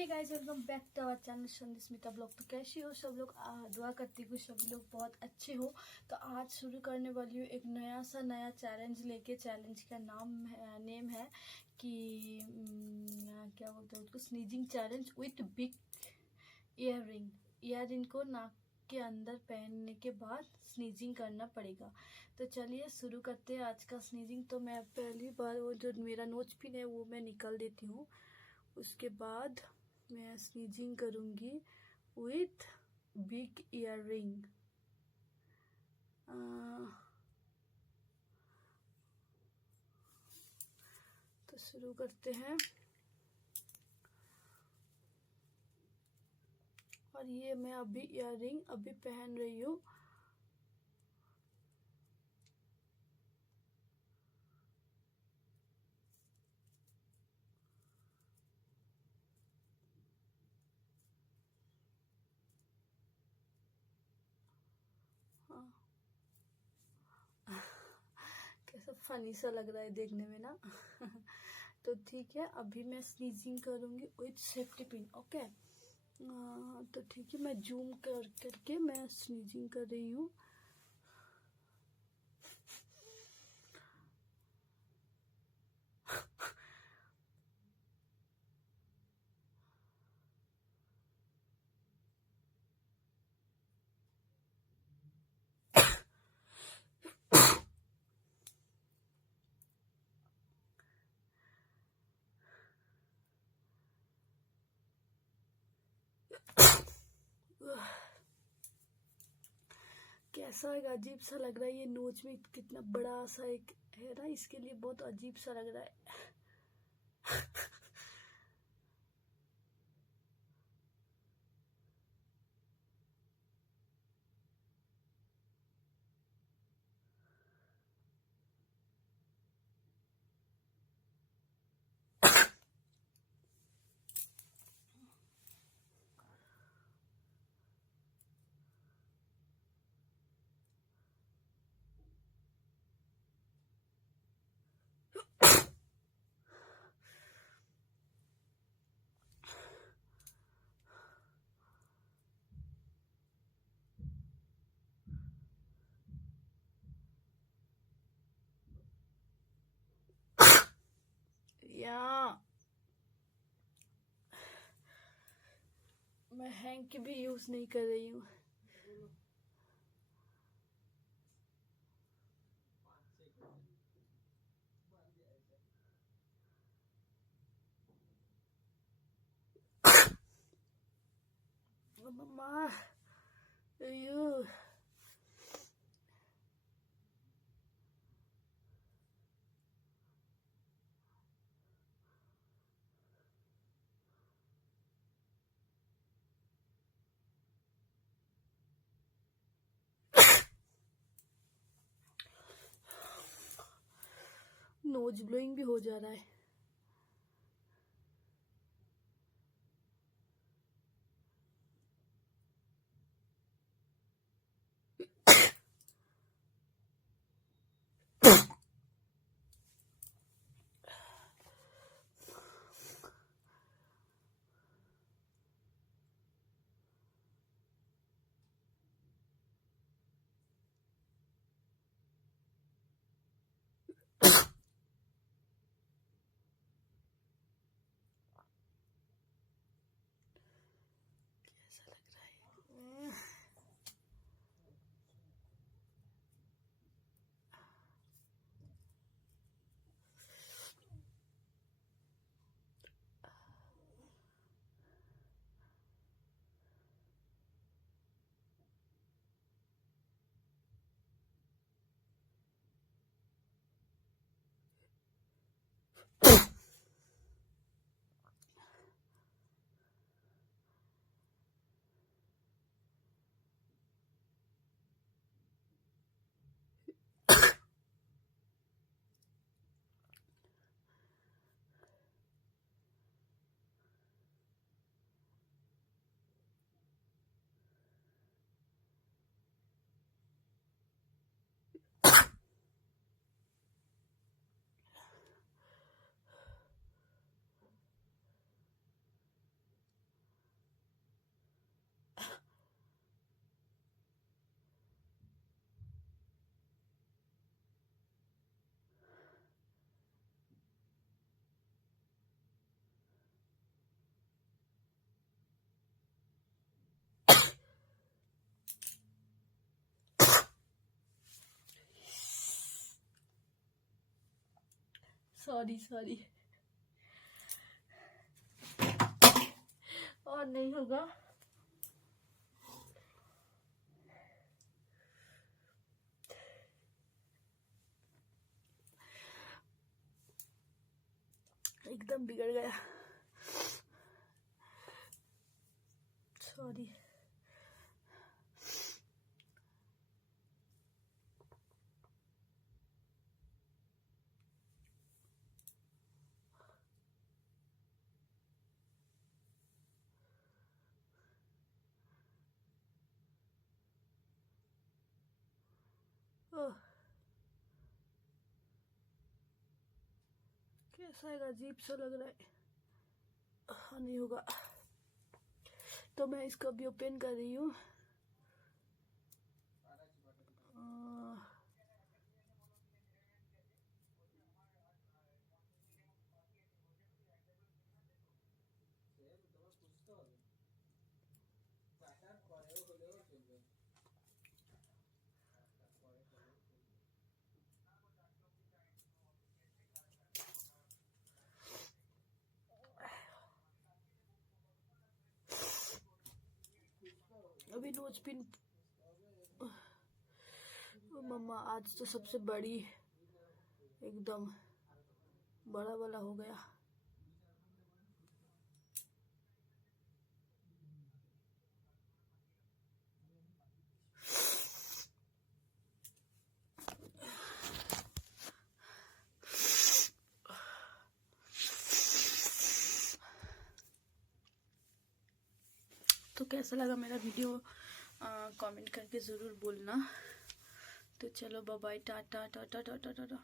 Hey guys, welcome back to our channel Sandismita blog. तो कैसी हो सब लोग? दुआ करती हूँ सभी लोग बहुत अच्छे हो। तो आज शुरू करने वाली हूँ एक नया चैलेंज लेके। चैलेंज का नेम है कि क्या बोलते हैं उसको, sneezing challenge with big earring को नाक के अंदर पहनने के बाद स्नीजिंग करना पड़ेगा। तो चलिए शुरू करते हैं आज का स्नीजिंग। तो मैं पहली बार वो जो मेरा नोज पिन है वो मैं निकाल देती हूँ, उसके बाद मैं स्नीजिंग करूंगी विथ बिग ईयरिंग। तो शुरू करते हैं। और ये मैं अभी ईयरिंग अभी पहन रही हूँ। हाँ, कैसा फनी सा लग रहा है देखने में ना। तो ठीक है, अभी मैं स्नीजिंग करूंगी विथ सेफ्टी पिन। ओके, तो ठीक है, मैं जूम करके मैं स्नीजिंग कर रही हूँ। कैसा एक अजीब सा लग रहा है, ये नोच में कितना बड़ा सा एक है ना, इसके लिए बहुत अजीब सा लग रहा है। या मैं हैंकी भी यूज नहीं कर रही हूँ। मम्मा, यू नोज ब्लोइंग भी हो जा रहा है। सॉरी सॉरी, और नहीं होगा। एकदम बिगड़ गया, सॉरी। ओह, कैसा है, अजीब सा लग रहा है। हाँ, नहीं होगा तो मैं इसको अभी ओपन कर रही हूँ। अभी नोज पिन, मम्मा आज तो सबसे बड़ी, एकदम बड़ा वाला हो गया। तो कैसा लगा मेरा वीडियो, कमेंट करके ज़रूर बोलना। तो चलो बाय बाय, टाटा टाटा टाटा टाटा।